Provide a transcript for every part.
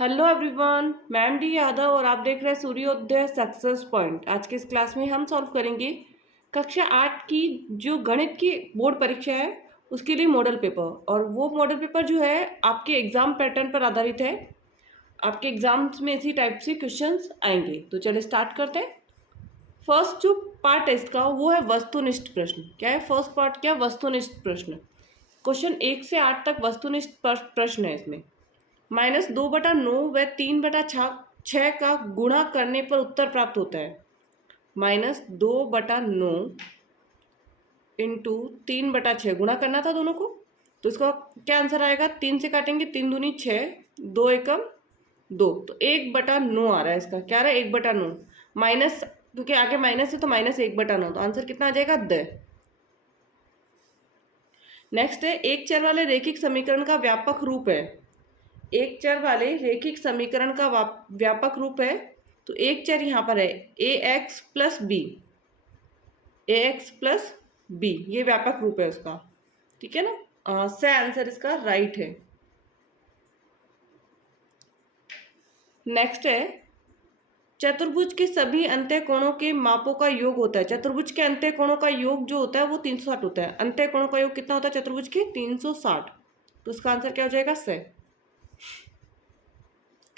Hello everyone, मैं M D Yadav और आप देख रहे हैं सूर्योदय सक्सेस पॉइंट। आज की इस क्लास में हम सॉल्व करेंगे कक्षा 8 की जो गणित की बोर्ड परीक्षा है उसके लिए मॉडल पेपर। और वो मॉडल पेपर जो है आपके एग्जाम पैटर्न पर आधारित है। आपके एग्जाम्स में इसी टाइप से क्वेश्चंस आएंगे। तो चलिए स्टार्ट करते हैं। फर्स्ट जो पार्ट है इसका वो है वस्तुनिष्ठ प्रश्न। क्या है फर्स्ट पार्ट? क्या वस्तुनिष्ठ प्रश्न। क्वेश्चन 1 से 8 तक वस्तुनिष्ठ प्रश्न है इसमें। -2/9 व 3/6 का गुणा करने पर उत्तर प्राप्त होता है। -2/9 इंटू 3/6 गुणा करना था दोनों को। तो इसका क्या आंसर आएगा? 3 से काटेंगे, 3 दूनी 6, 2 एकम 2, तो 1/9 आ रहा है इसका। क्या आ रहा है? 1/9 माइनस, क्योंकि आगे माइनस है तो -1/9, तो आंसर कितना आ जाएगा? 10। नेक्स्ट है एक चर वाले रैखिक समीकरण का व्यापक रूप है। एक चर वाले रैखिक समीकरण का व्यापक रूप है। तो एक चर यहाँ पर है ax प्लस बी, ये व्यापक रूप है उसका। ठीक है ना? से आंसर इसका राइट है। नेक्स्ट है चतुर्भुज के सभी अंत्य कोणों के मापों का योग होता है। चतुर्भुज के अंत्य कोणों का योग जो होता है वो 360 होता है। अंत्य कोणों का योग कितना होता है चतुर्भुज के? 360। तो इसका आंसर क्या हो जाएगा? से।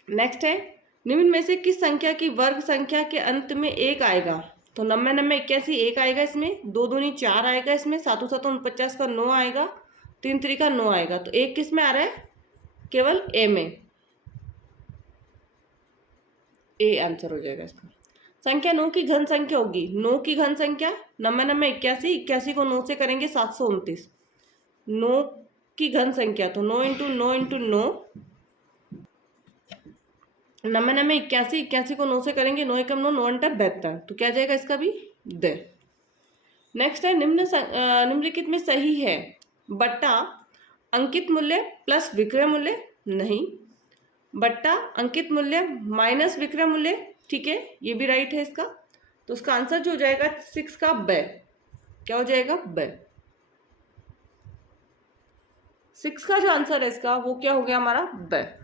नेक्स्ट है निम्न में से किस संख्या की वर्ग संख्या के अंत में एक आएगा? तो 90 90 81 एक आएगा इसमें, 2 दूनी 4 आएगा इसमें, 7 7 49 का 9 आएगा, 3 3 का 9 आएगा। तो एक किस में आ रहा है? केवल ए में। ए आंसर हो जाएगा इसका। संख्या 9 की घन संख्या होगी। 9 की घन संख्या 90 90 81, 81 को 9 से करेंगे 729। 9 की घन संख्या तो 9 इंटू 9 इंटू 9, 90 90 81, 81 को 9 से करेंगे, 9 एकम 9, 9 अंटर 72। तो क्या जाएगा इसका भी? द। नेक्स्ट है निम्नलिखित में सही है बट्टा अंकित मूल्य प्लस विक्रय मूल्य नहीं, बट्टा अंकित मूल्य माइनस विक्रय मूल्य। ठीक है, ये भी राइट है इसका। तो उसका आंसर जो हो जाएगा 6 का ब। क्या हो जाएगा? ब। 6 का जो आंसर है इसका वो क्या हो गया हमारा? ब।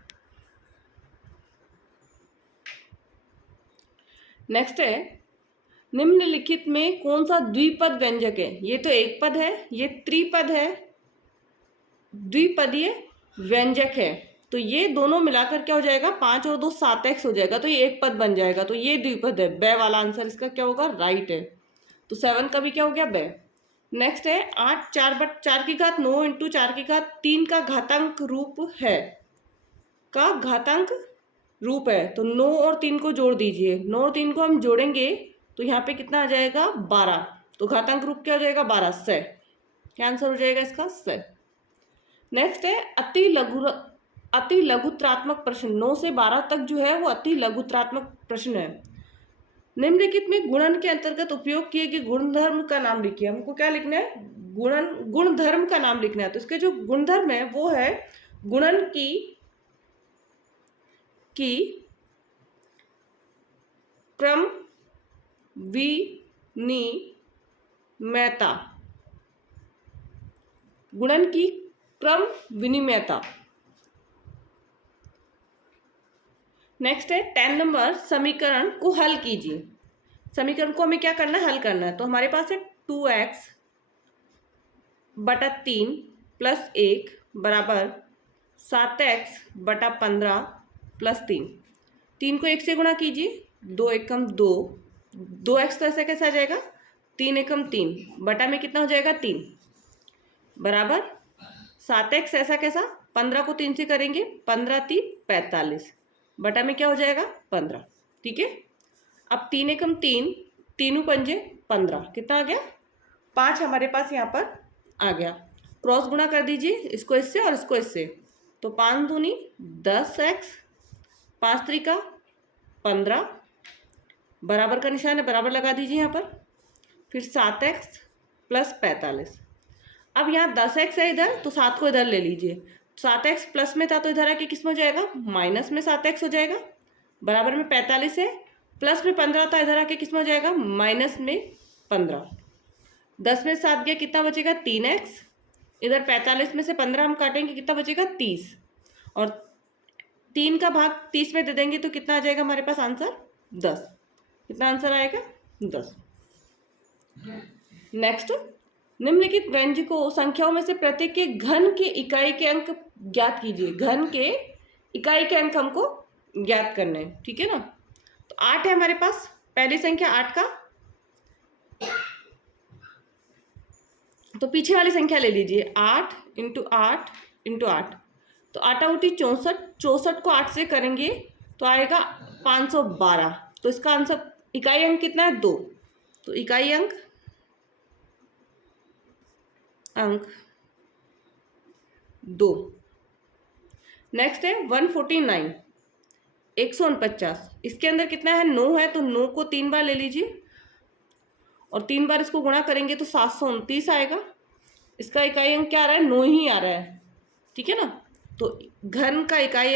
नेक्स्ट है निम्नलिखित में कौन सा द्विपद व्यंजक है? ये तो एक पद है, ये त्रिपद है, द्विपदीय व्यंजक है। तो ये दोनों मिलाकर क्या हो जाएगा? 5 और 2 7x हो जाएगा, तो ये एक पद बन जाएगा। तो ये द्विपद है। ब वाला आंसर इसका क्या होगा? राइट है। तो 7 का भी क्या हो गया? ब। नेक्स्ट है 8 4 की घात 9 इंटू 4 की घात 3 का घातांक रूप है। का घातांक रूप है तो 9 और 3 को जोड़ दीजिए। 9 और 3 को हम जोड़ेंगे तो यहाँ पे कितना आ जाएगा? 12। तो घातांक रूप क्या हो जाएगा? 12 से। क्या आंसर हो जाएगा इसका? से। नेक्स्ट है अति लघुत्रात्मक प्रश्न। 9 से 12 तक जो है वो अति लघुत्रात्मक प्रश्न है। निम्नलिखित में गुणन के अंतर्गत उपयोग किए गए गुणधर्म का नाम लिखिए। हमको क्या लिखना है? गुणधर्म का नाम लिखना है। तो इसके जो गुणधर्म है वो है गुणन की क्रम विनिमयता। गुणन की क्रम विनिमयता। नेक्स्ट है 10 नंबर समीकरण को हल कीजिए। समीकरण को हमें क्या करना है? हल करना है। तो हमारे पास है 2x/3 प्लस 1 बराबर 7x/15 प्लस 3। 3 को 1 से गुणा कीजिए, 2 एकम 2, 2x तो ऐसा कैसा आ जाएगा? 3 एकम 3 बटा में कितना हो जाएगा? 3 बराबर 7x ऐसा कैसा? 15 को 3 से करेंगे, 15 3 45 बटा में क्या हो जाएगा? 15। ठीक है, अब 3 एकम 3, 3 पंजे 15, कितना आ गया? 5 हमारे पास यहाँ पर आ गया। क्रॉस गुणा कर दीजिए इसको इससे और इसको इससे। तो 5 दूनी 10x, 5 त्रिका 15, बराबर का निशान है, बराबर लगा दीजिए यहाँ पर। फिर 7x प्लस 45। अब यहाँ 10x है इधर, तो 7 को इधर ले लीजिए। 7x प्लस में था तो इधर आके किस में हो जाएगा? माइनस में 7x हो जाएगा। बराबर में 45 है, प्लस में 15 था, इधर आके किस में हो जाएगा? माइनस में 15। 10 में 7 गया, कितना बचेगा? 3x। इधर 45 में से 15 हम काटेंगे, कितना बचेगा? 30। और 3 का भाग 30 में दे देंगे तो कितना आ जाएगा हमारे पास आंसर? 10। कितना आंसर आएगा? 10। नेक्स्ट, निम्नलिखित व्यंजकों संख्याओं में से प्रत्येक के घन के इकाई के अंक ज्ञात कीजिए। घन के इकाई के अंक हमको ज्ञात करने हैं, ठीक है ना। तो 8 है हमारे पास, पहली संख्या 8 का, तो पीछे वाली संख्या ले लीजिए, 8 इंटू 8 इंटू 8, तो 8 उठी 64, 64 को 8 से करेंगे तो आएगा 512। तो इसका आंसर इकाई अंक कितना है? 2। तो इकाई अंक 2। नेक्स्ट है 149, 149, इसके अंदर कितना है? 9 है, तो 9 को 3 बार ले लीजिए और 3 बार इसको गुणा करेंगे तो 729 आएगा। इसका इकाई अंक क्या आ रहा है? 9 ही आ रहा है, ठीक है ना। तो घन का इकाई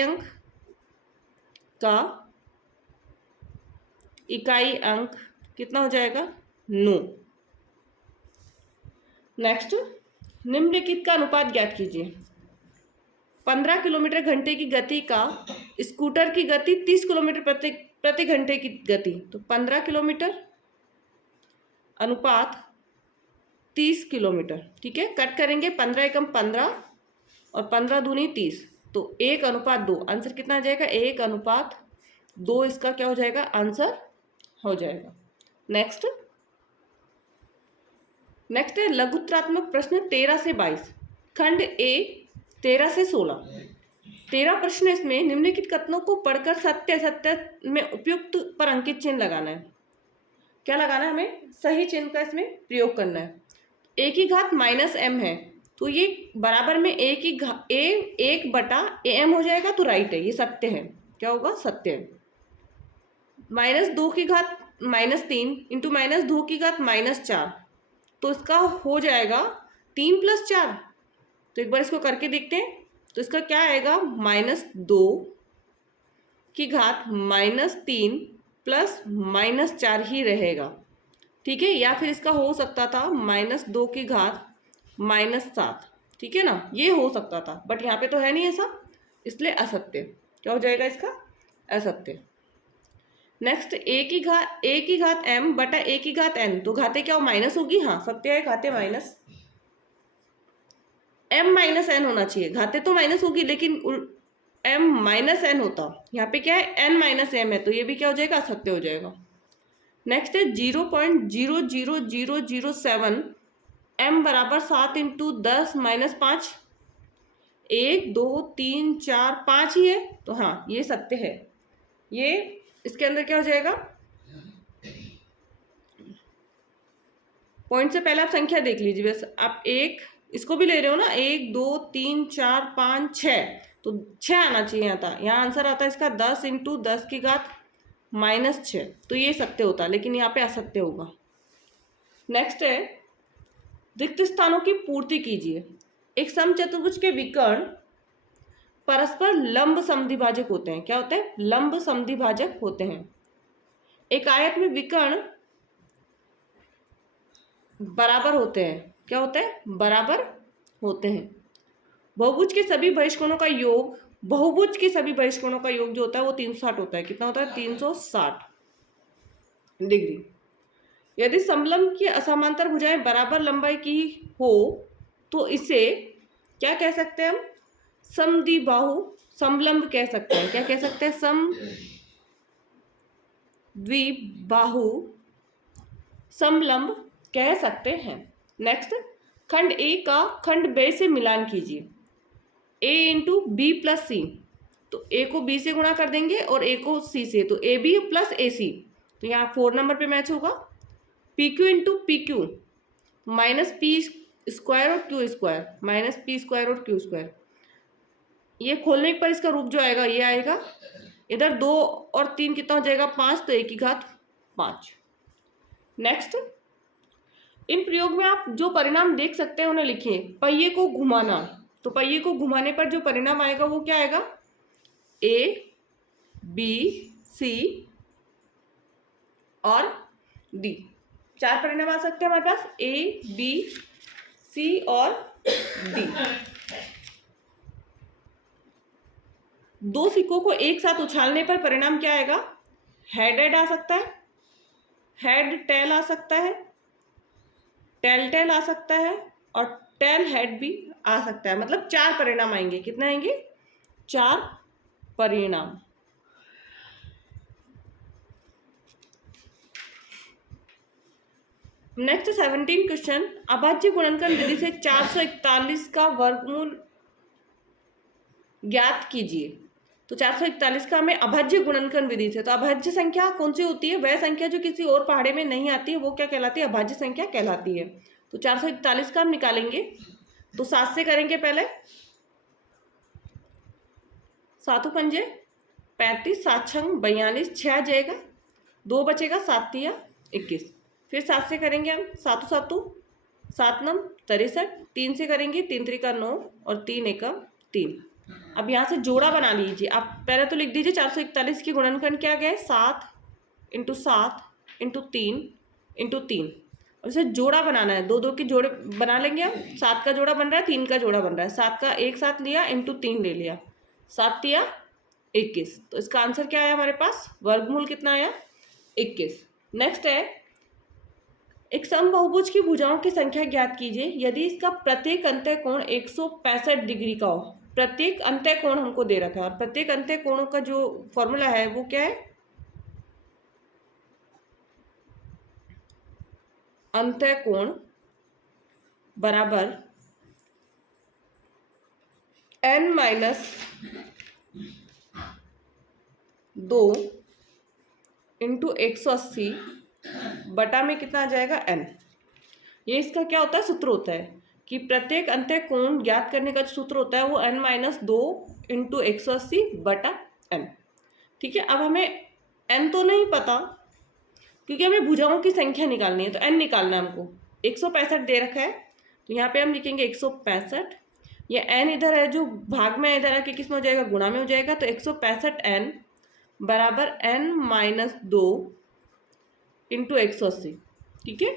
अंक कितना हो जाएगा? 9। नेक्स्ट, निम्नलिखित का अनुपात ज्ञात कीजिए। 15 किलोमीटर घंटे की गति का स्कूटर की गति 30 किलोमीटर प्रति घंटे की गति, तो 15 किलोमीटर अनुपात 30 किलोमीटर, ठीक है। कट करेंगे, 15 एकम 15 और 15 दूनी 30, तो 1:2। आंसर कितना आ जाएगा? 1:2 इसका क्या हो जाएगा? आंसर हो जाएगा। नेक्स्ट है लघुत्रात्मक प्रश्न 13 से 22, खंड ए 13 से 16। 13 प्रश्न इसमें निम्नलिखित कथनों को पढ़कर सत्य असत्य में उपयुक्त पर अंकित चिन्ह लगाना है। क्या लगाना है? हमें सही चिन्ह का इसमें प्रयोग करना है। a की घात -m है, तो ये बराबर में a की घात 1/am हो जाएगा, तो राइट है, ये सत्य है। क्या होगा? सत्य है। -2 की घात -3 इंटू -2 की घात -4, तो इसका हो जाएगा 3 + 4। तो एक बार इसको करके देखते हैं, तो इसका क्या आएगा? -2 की घात -3 प्लस -4 ही रहेगा, ठीक है। या फिर इसका हो सकता था -2 की घात -7, ठीक है ना, ये हो सकता था, बट यहाँ पे तो है नहीं ऐसा, इसलिए असत्य। क्या हो जाएगा इसका? असत्य। नेक्स्ट, a की घात m बटा a की घात n, तो घाते क्या हो? माइनस होगी, हाँ सत्य है, घाते माइनस m -n होना चाहिए। घाते तो माइनस होगी लेकिन m -n होता, यहाँ पे क्या है? n -m है, तो ये भी क्या हो जाएगा? असत्य हो जाएगा। नेक्स्ट है 0.00007 m बराबर 7 इंटू 10 - 5, 1 2 3 4 5 ही है, तो हाँ ये सत्य है। ये इसके अंदर क्या हो जाएगा? पॉइंट से पहले आप संख्या देख लीजिए, बस आप एक इसको भी ले रहे हो ना, 1 2 3 4 5 6, तो 6 आना चाहिए आता। यहाँ आंसर आता है इसका 10 इंटू 10 की घात -6, तो ये सत्य होता, लेकिन यहाँ पे असत्य होगा। नेक्स्ट है रिक्त स्थानों की पूर्ति कीजिए। एक समचतुर्भुज के विकर्ण परस्पर लंब समद्विभाजक होते हैं। क्या होते हैं? लंब समद्विभाजक होते हैं। एक आयत में विकर्ण बराबर होते हैं। क्या होते हैं? बराबर होते हैं। बहुभुज के सभी बहिष्कोणों का योग जो होता है वो 360 होता है। कितना होता है? 360 डिग्री। यदि समलंब की असमांतर भुजाएं बराबर लंबाई की हो तो इसे क्या कह सकते हैं हम? समद्विबाहु समलंब कह सकते हैं। क्या कह सकते हैं? समद्विबाहु समलंब कह सकते हैं। नेक्स्ट, खंड ए का खंड बी से मिलान कीजिए। a इंटू बी प्लस सी, तो a को b से गुणा कर देंगे और a को c से, तो ab प्लस ac, तो यहाँ 4 नंबर पे मैच होगा। pq into pq minus p square और q square, minus p square और q स्क्वायर, ये खोलने पर इसका रूप जो आएगा ये आएगा। इधर 2 और 3 कितना हो जाएगा? 5, तो 1 की घात 5। नेक्स्ट, इन प्रयोग में आप जो परिणाम देख सकते हैं उन्हें लिखिए। पहिए को घुमाना, तो पहिए को घुमाने पर जो परिणाम आएगा वो क्या आएगा? A B C और D, 4 परिणाम आ सकते हैं हमारे पास, A B C और D। दो सिक्कों को एक साथ उछालने पर परिणाम क्या आएगा? हेड हेड आ सकता है, हेड टेल आ सकता है, टेल टेल आ सकता है और टेल हेड भी आ सकता है। मतलब 4 परिणाम आएंगे। कितने आएंगे? 4 परिणाम। नेक्स्ट 17 क्वेश्चन, अभाज्य गुणनखंड विधि से 441 का वर्गमूल ज्ञात कीजिए। तो 441 का हमें अभाज्य गुणनखंड विधि से, तो अभाज्य संख्या कौन सी होती है? वह संख्या जो किसी और पहाड़े में नहीं आती है, वो क्या कहलाती है? अभाज्य संख्या कहलाती है। तो 441 का हम निकालेंगे, तो 7 से करेंगे पहले, 7 पंजे 35, 7 छंग 42, 6 आ जाएगा, 2 बचेगा, 7 तिया 21। फिर 7 से करेंगे हम, 7 7 7 9 63, 3 से करेंगे, 3 3 का 9 और 3 1 3। अब यहाँ से जोड़ा बना लीजिए। आप पहले तो लिख दीजिए 441 की गुणनखंड क्या गया है? 7 × 7 × 3 × 3। और इसे जोड़ा बनाना है, 2 2 के जोड़े बना लेंगे हम। 7 का जोड़ा बन रहा है, 3 का जोड़ा बन रहा है, 7 का एक साथ लिया × 3 ले लिया, 7 तिया 21। तो इसका आंसर क्या आया हमारे पास? वर्गमूल कितना आया? 21। नेक्स्ट है, एक समबाहुभुज की भुजाओं की संख्या ज्ञात कीजिए यदि इसका प्रत्येक अंतः कोण 165 डिग्री का हो। प्रत्येक अंतः कोण हमको दे रखा है, और प्रत्येक अंतः कोणों का जो फॉर्मूला है वो क्या है? अंतः कोण बराबर n-2 × 180 बटा में कितना आ जाएगा? n। ये इसका क्या होता है? सूत्र होता है कि प्रत्येक अंतः कोण ज्ञात करने का जो सूत्र होता है वो n-2 × 180 बटा n। ठीक है, अब हमें n तो नहीं पता क्योंकि हमें भुजाओं की संख्या निकालनी है, तो n निकालना है हमको। 165 दे रखा है, तो यहाँ पे हम लिखेंगे 165। ये n इधर है, जो भाग में इधर आके किस में हो जाएगा? गुणा में हो जाएगा। तो 165n बराबर n-2 × 180। ठीक है,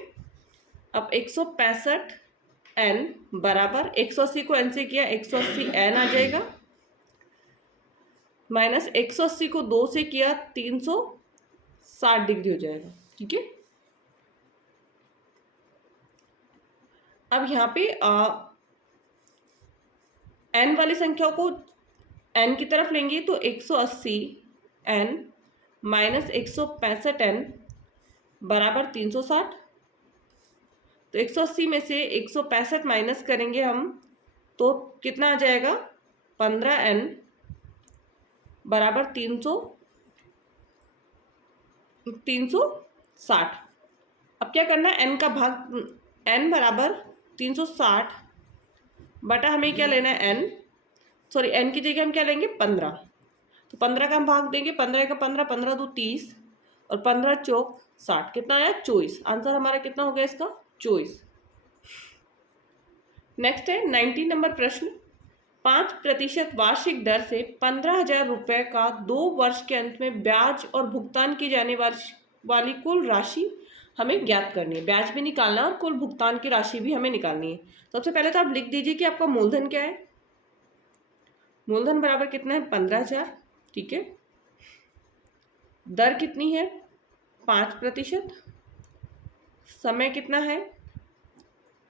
अब 165n बराबर 180 को n से किया, 180n आ जाएगा, माइनस 180 को 2 से किया, 360 डिग्री हो जाएगा। ठीक है, अब यहाँ पे n वाली संख्याओं को n की तरफ लेंगे, तो 180n माइनस 165n बराबर 360। तो 180 में से 165 माइनस करेंगे हम, तो कितना आ जाएगा? 15n बराबर 360। अब क्या करना है? n का भाग, n बराबर 360 बटा हमें क्या लेना है? n की जगह हम क्या लेंगे? 15। तो 15 का हम भाग देंगे, 15 का 15, 15 2 30 और 15 चौक 60। कितना आया? 24। आंसर हमारा कितना हो गया इसका? 24। नेक्स्ट है 19 नंबर प्रश्न, 5% वार्षिक दर से 15,000 रुपये का 2 वर्ष के अंत में ब्याज और भुगतान की जाने वाली कुल राशि हमें ज्ञात करनी है। ब्याज भी निकालना और कुल भुगतान की राशि भी हमें निकालनी है। सबसे पहले तो आप लिख दीजिए कि आपका मूलधन क्या है। मूलधन बराबर कितना है? 15,000। ठीक है, दर कितनी है? 5%। समय कितना है?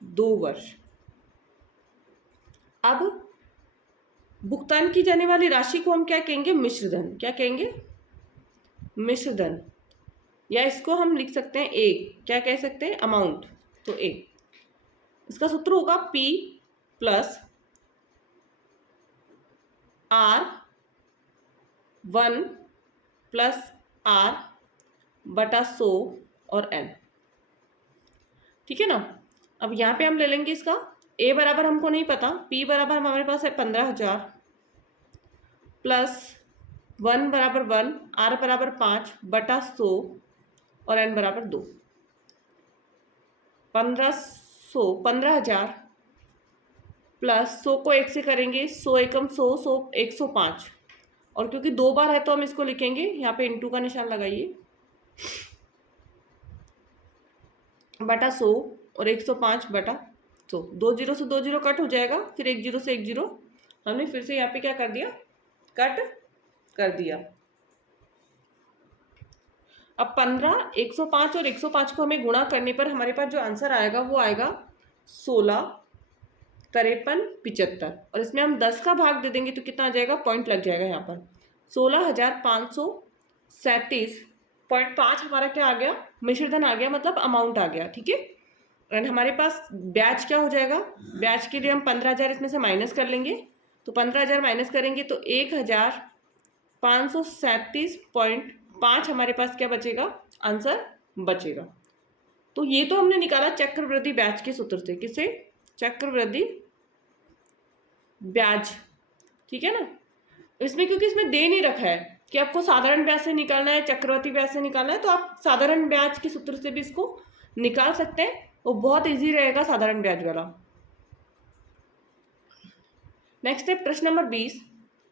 2 वर्ष। अब भुगतान की जाने वाली राशि को हम क्या कहेंगे? मिश्रधन। क्या कहेंगे? मिश्रधन, या इसको हम लिख सकते हैं ए। क्या कह सकते हैं? अमाउंट। तो ए, इसका सूत्र होगा P + R1 + R बटा 100 और n। ठीक है ना। अब यहाँ पे हम ले लेंगे इसका a बराबर हमको नहीं पता, p बराबर हमारे पास है 15,000 प्लस 1 बराबर 1, r बराबर 5 बटा 100 और n बराबर 2। 15,000 प्लस 100 को 1 से करेंगे, 100 एकम 100, 100 105, और क्योंकि 2 बार है तो हम इसको लिखेंगे यहाँ पे इंटू का निशान लगाइए, बटा 100 और 105 बटा 100। 2 जीरो से 2 जीरो कट हो जाएगा, फिर 1 जीरो से 1 जीरो हमने फिर से यहाँ पे क्या कर दिया? कट कर दिया। अब 15, 105 और 105 को हमें गुणा करने पर हमारे पास जो आंसर आएगा वो आएगा 16, 53, 75। और इसमें हम 10 का भाग दे देंगे तो कितना आ जाएगा, पॉइंट लग जाएगा यहाँ पर 16,537.5 हमारा क्या आ गया, मिश्रधन आ गया, मतलब अमाउंट आ गया। ठीक है, एंड हमारे पास ब्याज क्या हो जाएगा, ब्याज के लिए हम 15,000 इसमें से माइनस कर लेंगे, तो 15,000 माइनस करेंगे तो 1,537.5 हमारे पास क्या बचेगा, आंसर बचेगा। तो ये तो हमने निकाला चक्रवृद्धि ब्याज के सूत्र से, किसे, चक्रवृद्धि ब्याज। ठीक है ना, इसमें क्योंकि इसमें दे नहीं रखा है कि आपको साधारण ब्याज से निकालना है, चक्रवृद्धि ब्याज से निकालना है, तो आप साधारण ब्याज के सूत्र से भी इसको निकाल सकते हैं, वो बहुत इजी रहेगा साधारण ब्याज वाला। नेक्स्ट है प्रश्न नंबर 20।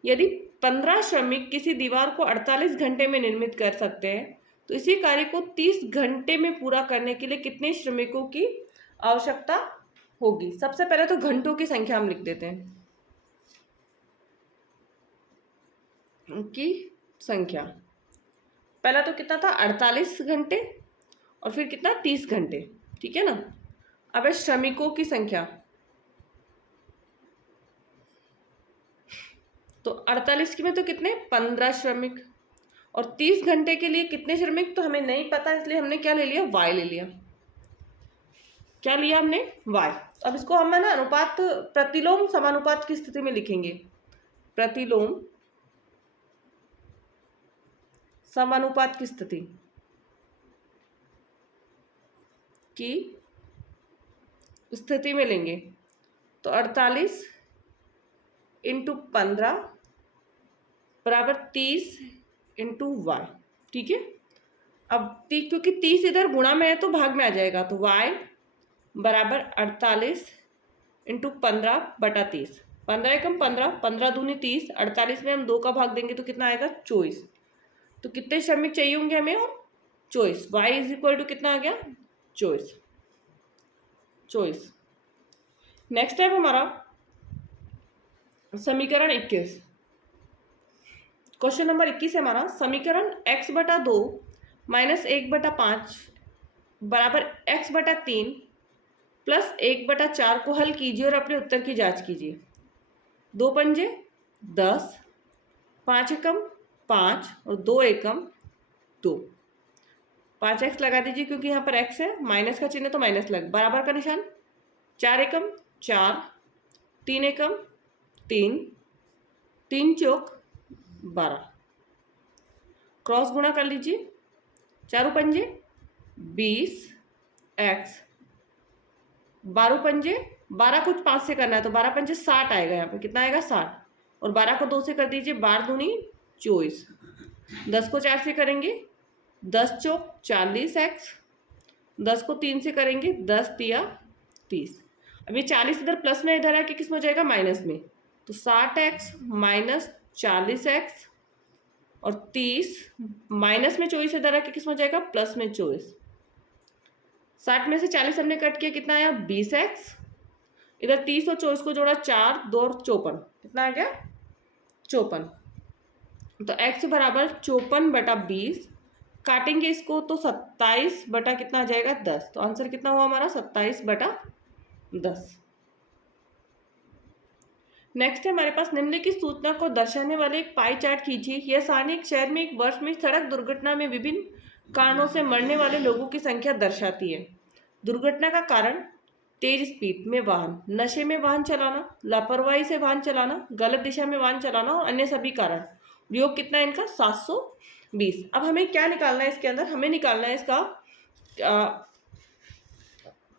यदि 15 श्रमिक किसी दीवार को 48 घंटे में निर्मित कर सकते हैं तो इसी कार्य को 30 घंटे में पूरा करने के लिए कितने श्रमिकों की आवश्यकता होगी। सबसे पहले तो घंटों की संख्या हम लिख देते हैं, उनकी संख्या। पहला तो कितना था, 48 घंटे, और फिर कितना, 30 घंटे। ठीक है ना, अब है श्रमिकों की संख्या, तो 48 की में तो कितने, 15 श्रमिक, और 30 घंटे के लिए कितने श्रमिक तो हमें नहीं पता, इसलिए हमने क्या ले लिया, y ले लिया। क्या लिया हमने, y। अब इसको हम है ना अनुपात, प्रतिलोम समानुपात की स्थिति में लिखेंगे, प्रतिलोम समानुपात की स्थिति में लेंगे, तो 48 इंटू 15 बराबर 30 इंटू y। ठीक है, अब क्योंकि 30 इधर गुणा में है तो भाग में आ जाएगा, तो y बराबर 48 इंटू 15 बटा 30, 15 एकम 15, 15 दूनी 30, 48 में हम 2 का भाग देंगे तो कितना आएगा, 24। तो कितने श्रमिक चाहिए होंगे हमें, और 24, y इज इक्वल टू कितना आ गया, 24। नेक्स्ट है हमारा समीकरण 21। क्वेश्चन नंबर 21 है हमारा, समीकरण x बटा 2 माइनस 1/5 बराबर x बटा 3 प्लस 1/4 को हल कीजिए और अपने उत्तर की जांच कीजिए। 2 पंजे 10, 5 एकम 5 और 2 एकम 2, 5x लगा दीजिए क्योंकि यहाँ पर x है, माइनस का चिन्ह तो माइनस लग, बराबर का निशान, 4 एकम 4, 3 एकम 3, 3 चौक 12, क्रॉस गुणा कर लीजिए, 4 पंजे 20 x, 12 पंजे 12 कुछ 5 से करना है तो 12 पंजे 60 आएगा, यहाँ पे कितना आएगा 60, और 12 को 2 से कर दीजिए, 12 दूनी 24, 10 को 4 से करेंगे 10 चौक 40x, 10 को 3 से करेंगे 10 तिया 30। अब ये 40 इधर प्लस में, इधर आके किस में हो जाएगा, माइनस में, तो 60x माइनस 40x और 30 माइनस में 24 इधर आके किस में हो जाएगा, प्लस में 24। 60 में से 40 हमने कट किया, कितना आया 20x, इधर 30 और 24 को जोड़ा 4, 2 और 54, कितना आ गया 54। तो x बराबर 54 बटा 20, काटेंगे इसको तो 27 बटा कितना आ जाएगा 10, तो आंसर कितना हुआ हमारा 27 बटा 10। नेक्स्ट है हमारे पास, निम्नलिखित सूचना को दर्शाने वाले एक पाई चार्ट कीजिए। यह सारणी एक शहर में एक वर्ष में सड़क दुर्घटना में विभिन्न कारणों से मरने वाले लोगों की संख्या दर्शाती है। दुर्घटना का कारण तेज स्पीड में वाहन, नशे में वाहन चलाना, लापरवाही से वाहन चलाना, गलत दिशा में वाहन चलाना और अन्य सभी कारण। योग कितना है इनका 720। अब हमें क्या निकालना है इसके अंदर, हमें निकालना है इसका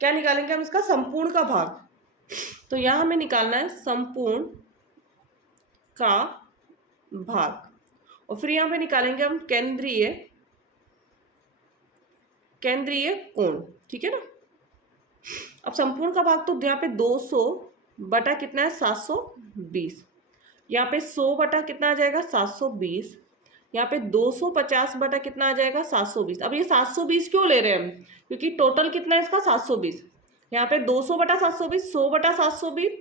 क्या निकालेंगे हम, इसका संपूर्ण का भाग। तो यहाँ हमें निकालना है संपूर्ण का भाग, और फिर यहाँ पे निकालेंगे हम केंद्रीय कोण। ठीक है ना, अब संपूर्ण का भाग तो यहाँ पे 200 बटा कितना है 720, यहाँ पे 100 बटा कितना आ जाएगा 720, यहाँ पे 250 बटा कितना आ जाएगा 720। अब ये 720 क्यों ले रहे हैं हम, क्योंकि टोटल कितना है इसका 720। यहाँ पे 200 बटा 720, 100 बटा 720,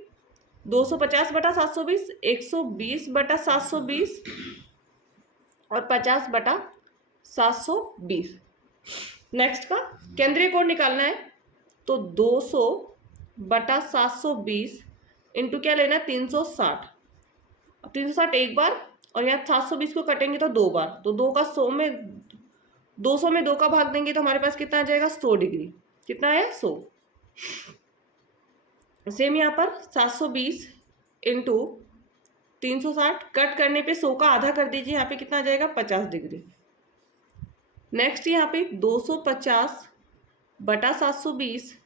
250 बटा 720, 120 बटा 720 और 50/720। नेक्स्ट का केंद्रीय कोण निकालना है, तो 200/720 इंटू क्या लेना है 360। 360 एक बार, और यहाँ 720 को कटेंगे तो 2 बार, तो 200 में 2 का भाग देंगे तो हमारे पास कितना आ जाएगा 100 डिग्री। कितना है 100। सेम यहाँ पर 720 इंटू 360 कट करने पे 100 का आधा कर दीजिए, यहाँ पे कितना आ जाएगा 50 डिग्री। नेक्स्ट यहाँ पे 250/720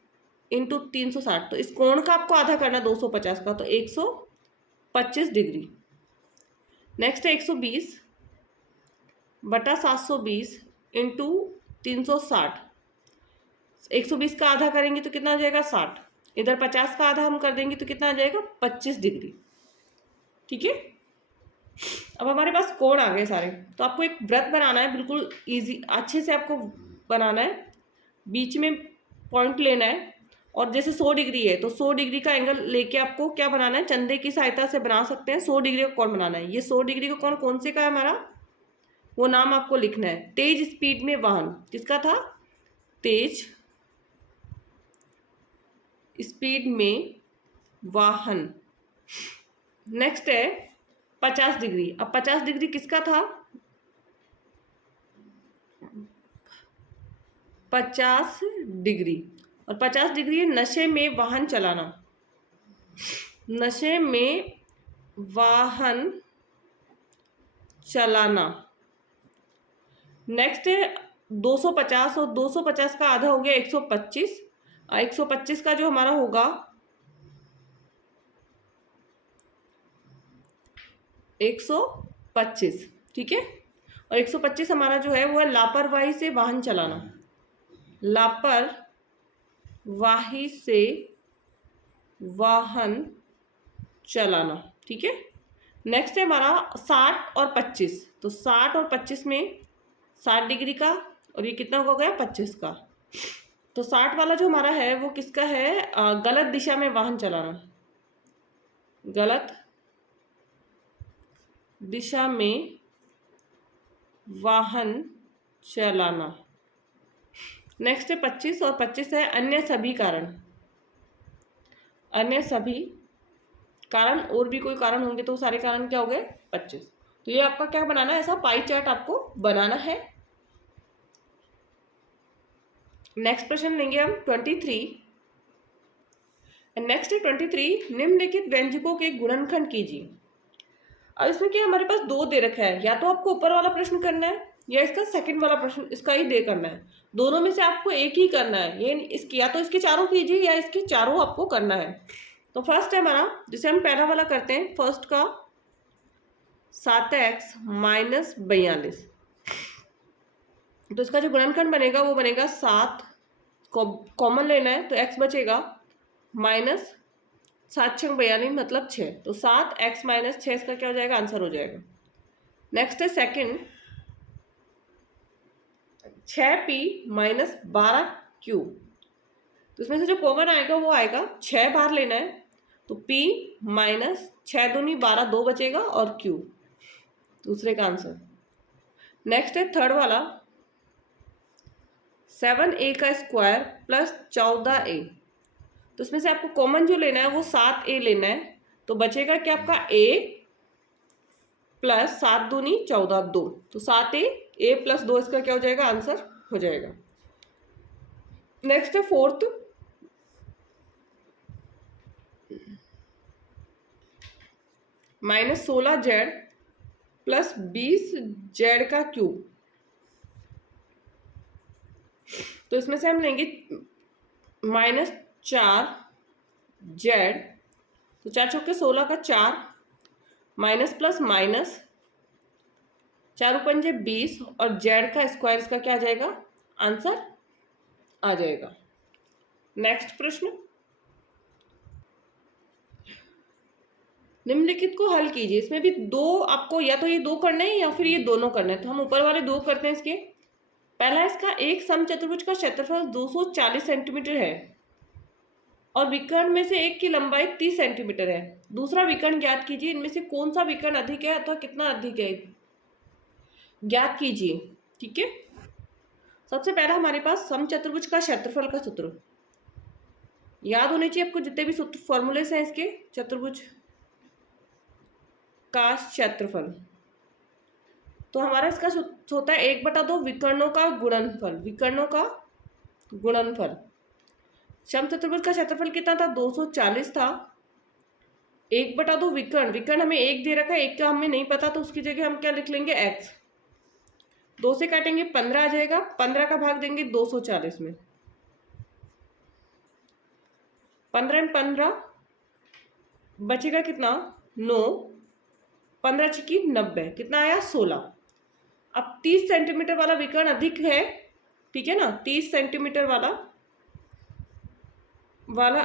इंटू 360, तो इस कोण का आपको आधा करना 250 का, तो 125 डिग्री। नेक्स्ट है 120/720 इंटू 360, 120 का आधा करेंगे तो कितना आ जाएगा 60, इधर 50 का आधा हम कर देंगे तो कितना आ जाएगा 25 डिग्री। ठीक है, अब हमारे पास कोण आ गए सारे। तो आपको एक वृत्त बनाना है, बिल्कुल इजी अच्छे से आपको बनाना है। बीच में पॉइंट लेना है, और जैसे 100 डिग्री है तो 100 डिग्री का एंगल लेके आपको क्या बनाना है, चंदे की सहायता से बना सकते हैं। 100 डिग्री का कोण बनाना है। ये 100 डिग्री का कोण कौन से का है हमारा, वो नाम आपको लिखना है। तेज स्पीड में वाहन, किसका था, तेज स्पीड में वाहन। नेक्स्ट है 50 डिग्री। अब 50 डिग्री किसका था, 50 डिग्री, और 50 डिग्री नशे में वाहन चलाना, नशे में वाहन चलाना। नेक्स्ट है 250, और 250 का आधा हो गया 125, 125 का जो हमारा होगा 125। ठीक है, और 125 हमारा जो है वो है लापरवाही से वाहन चलाना, लापरवाही से वाहन चलाना। ठीक है, नेक्स्ट है हमारा 60 और 25, तो 60 और 25 में 60 डिग्री का, और ये कितना हो गया 25 का। तो 60 वाला जो हमारा है वो किसका है, गलत दिशा में वाहन चलाना, गलत दिशा में वाहन चलाना। नेक्स्ट है 25, और 25 है अन्य सभी कारण, अन्य सभी कारण, और भी कोई कारण होंगे तो सारे कारण क्या हो गए 25। तो ये आपका क्या बनाना है, ऐसा पाई चार्ट आपको बनाना है। नेक्स्ट प्रश्न लेंगे हम 23। नेक्स्ट है 23, निम्नलिखित व्यंजकों के गुणनखंड कीजिए। अब इसमें क्या हमारे पास 2 दे रखा है, या तो आपको ऊपर वाला प्रश्न करना है या इसका सेकंड वाला प्रश्न इसका ही दे करना है। दोनों में से आपको एक ही करना है, ये इसकी या तो इसके चारों कीजिए या इसके चारों आपको करना है। तो फर्स्ट है हमारा, जिसे हम पहला वाला करते हैं, फर्स्ट का 7x - 42, तो इसका जो गुणनखंड बनेगा वो बनेगा 7, कॉमन लेना है तो x बचेगा, माइनस 7 × 42 मतलब 6, तो 7x - 6 इसका क्या हो जाएगा, आंसर हो जाएगा। नेक्स्ट है सेकंड 6p - 12q, तो इसमें से जो कॉमन आएगा वो आएगा, 6 बार लेना है तो p माइनस 6 दूनी 12, 2 बचेगा, और q दूसरे का आंसर। नेक्स्ट है थर्ड वाला 7a² + 14a, तो इसमें से आपको कॉमन जो लेना है वो 7a लेना है, तो बचेगा क्या आपका a + 7 दूनी 14, 2, तो 7a, a + 2 इसका क्या हो जाएगा, आंसर हो जाएगा। नेक्स्ट है फोर्थ -16z + 20z का क्यूब, तो इसमें से हम लेंगे -4z, तो 4 चौके 16 का 4, माइनस प्लस माइनस 4 × 5 = 20, और z का स्क्वायर इसका क्या आ जाएगा, आंसर आ जाएगा। नेक्स्ट प्रश्न, निम्नलिखित को हल कीजिए। इसमें भी 2 आपको, या तो ये 2 करना है या फिर ये दोनों करना है, तो हम ऊपर वाले 2 करते हैं। इसके पहला, इसका एक समचतुर्भुज का क्षेत्रफल 240 सेंटीमीटर है और विकर्ण में से एक की लंबाई 30 सेंटीमीटर है। दूसरा विकर्ण ज्ञात कीजिए, इनमें से कौन सा विकर्ण अधिक है अथवा कितना अधिक है। ज्ञात कीजिए। ठीक है, सबसे पहला हमारे पास समचतुर्भुज का क्षेत्रफल का सूत्र याद होने चाहिए आपको, जितने भी सूत्र फॉर्मूले हैं इसके। चतुर्भुज का क्षेत्रफल, तो हमारा इसका सूत्र होता है 1/2 विकर्णों का गुणनफल। विकर्णों का गुणनफल। समचतुर्भुज का क्षेत्रफल कितना था? 240 था। 1/2 विकर्ण, विकर्ण हमें 1 दे रखा है, 1 का हमें नहीं पता, तो उसकी जगह हम क्या लिख लेंगे? x। 2 से काटेंगे 15 आ जाएगा, 15 का भाग देंगे 240 में, 15 में 15 बचेगा कितना? 9, 15 छिकी 90, कितना आया? 16। अब 30 सेंटीमीटर वाला विकर्ण अधिक है, ठीक है ना, 30 सेंटीमीटर वाला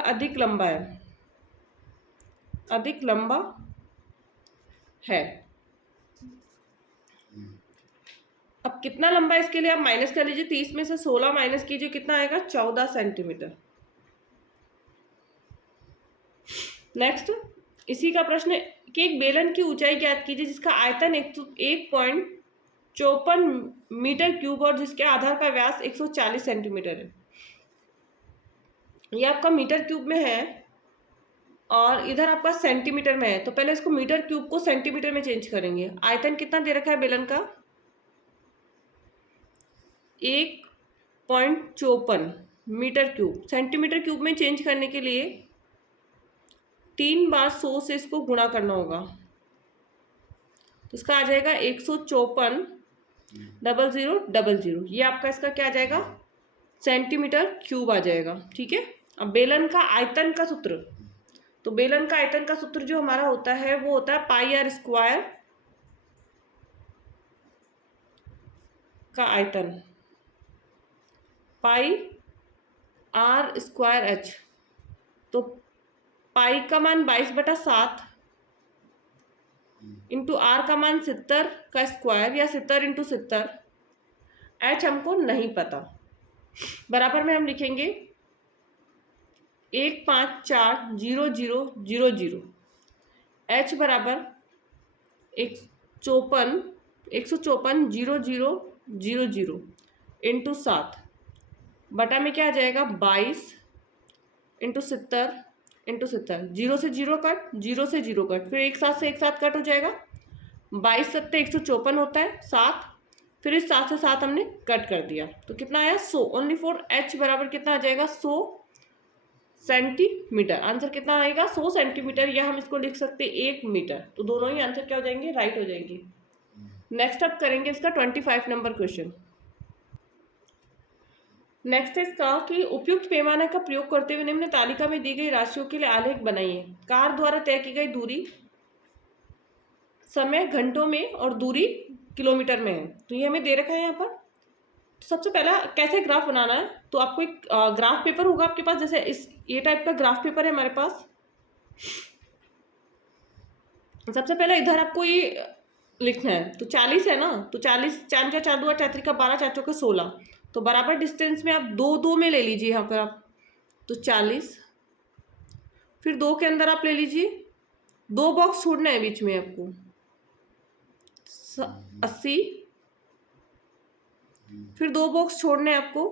अधिक लंबा है, अधिक लंबा है। अब कितना लंबा है इसके लिए आप माइनस कर लीजिए, 30 में से 16 माइनस कीजिए, कितना आएगा? 14 सेंटीमीटर। नेक्स्ट, इसी का प्रश्न है कि एक बेलन की ऊंचाई ज्ञात कीजिए जिसका आयतन 1.54 मीटर क्यूब और जिसके आधार का व्यास 140 सेंटीमीटर है। ये आपका मीटर क्यूब में है और इधर आपका सेंटीमीटर में है, तो पहले इसको मीटर क्यूब को सेंटीमीटर में चेंज करेंगे। आयतन कितना दे रखा है बेलन का? 1.54 मीटर क्यूब। सेंटीमीटर क्यूब में चेंज करने के लिए 3 बार 100 से इसको गुणा करना होगा, तो इसका आ जाएगा 154,00,00। ये आपका इसका क्या आ जाएगा? सेंटीमीटर क्यूब आ जाएगा। ठीक है, अब बेलन का आयतन का सूत्र, तो बेलन का आयतन का सूत्र जो हमारा होता है वो होता है πr² का आयतन, πr²h। तो पाई का मान 22/7 इंटू आर का मान 70 का स्क्वायर या 70 इंटू 70। एच हमको नहीं पता, बराबर में हम लिखेंगे 154,00,00। एच बराबर 154,00,00 इंटू 7 बटा में क्या आ जाएगा? 22 इंटू 70 इंटू 70। 0 से 0 कट, 0 से 0 कट, फिर एक साथ से एक साथ कट हो जाएगा। 22 सत्ते 154 होता है 7, फिर इस 7 से 7 हमने कट कर दिया, तो कितना आया? 100। ओनली फॉर एच बराबर कितना आ जाएगा? 100 सेंटीमीटर। आंसर कितना आएगा? 100 सेंटीमीटर, या हम इसको लिख सकते 1 मीटर। तो दोनों ही आंसर क्या हो जाएंगे? राइट हो जाएंगे। नेक्स्ट अब करेंगे इसका 25 नंबर क्वेश्चन। नेक्स्ट है इसका कि उपयुक्त पैमाने का प्रयोग करते हुए निम्न तालिका में दी गई राशियों के लिए आलेख बनाइए। कार द्वारा तय की गई दूरी समय घंटों में और दूरी किलोमीटर में है, तो ये हमें दे रखा है यहाँ पर। तो सबसे पहला कैसे ग्राफ बनाना है, तो आपको एक ग्राफ पेपर होगा आपके पास, जैसे ये टाइप का ग्राफ पेपर है हमारे पास। सबसे पहले इधर आपको ये लिखना है, तो 40 है ना, तो 40 4 4 4 2 4 3 का 12 4 4 का 16, तो बराबर डिस्टेंस में आप 2 2 में ले लीजिए यहाँ पर आप, तो 40, फिर 2 के अंदर आप ले लीजिए, 2 बॉक्स छोड़ना है बीच में आपको, 80, फिर 2 बॉक्स छोड़ने हैं आपको,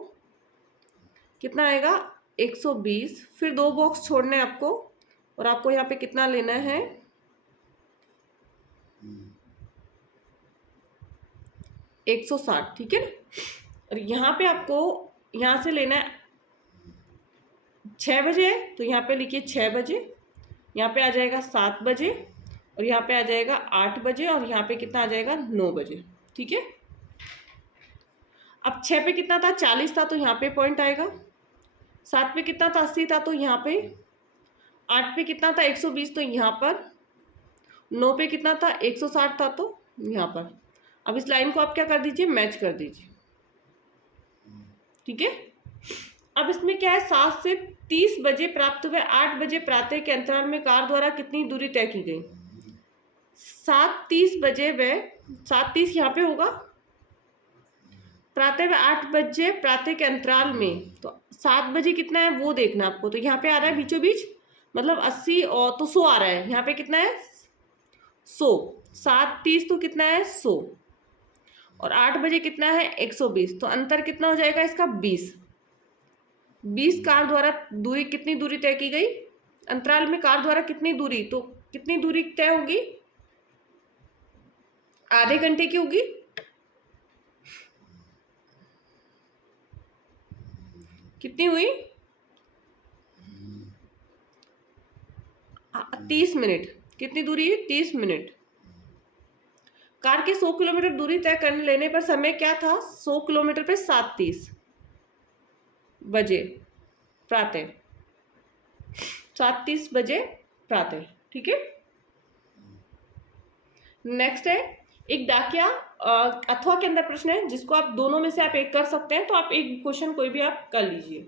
कितना आएगा? 120, फिर 2 बॉक्स छोड़ने हैं आपको, और आपको यहाँ पे कितना लेना है? 160। ठीक है ना, और यहाँ पे आपको यहाँ से लेना है 6 बजे है, तो यहाँ पे लिखिए 6 बजे, यहाँ पे आ जाएगा 7 बजे, और यहाँ पे आ जाएगा 8 बजे, और यहाँ पे कितना आ जाएगा? 9 बजे। ठीक है, अब 6 पे कितना था? 40 था, तो यहाँ पे पॉइंट आएगा। 7 पे कितना था? 80 था, तो यहाँ पे। 8 पे कितना था? 120, तो यहाँ पर। 9 पे कितना था? 160 था, तो यहाँ पर। अब इस लाइन को आप क्या कर दीजिए? मैच कर दीजिए। ठीक है, अब इसमें क्या है? 7 से 30 बजे प्राप्त हुए 8 बजे प्रातः के अंतराल में कार द्वारा कितनी दूरी तय की गई? 7:30 बजे व 7:30 यहाँ पे होगा, प्रातः व 8 बजे प्रातः के अंतराल में, तो 7 बजे कितना है वो देखना आपको, तो यहाँ पे आ रहा है बीचों बीच, मतलब 80 और तो 100 आ रहा है, यहाँ पे कितना है? 100। 7:30 तो कितना है? 100। और 8 बजे कितना है 120, तो अंतर कितना हो जाएगा इसका 20। 20 कार द्वारा दूरी, कितनी दूरी तय की गई अंतराल में कार द्वारा कितनी दूरी, तो कितनी दूरी तय होगी, आधे घंटे की होगी। कितनी हुई 30 मिनट। कितनी दूरी है 30 मिनट। कार के 100 किलोमीटर दूरी तय करने लेने पर समय क्या था 100 किलोमीटर पे 7:30 बजे प्रातः, 7:30 बजे प्रातः। ठीक है। नेक्स्ट है एक डाकिया अथवा के अंदर प्रश्न है जिसको आप दोनों में से आप एक कर सकते हैं, तो आप एक क्वेश्चन कोई भी आप कर लीजिए।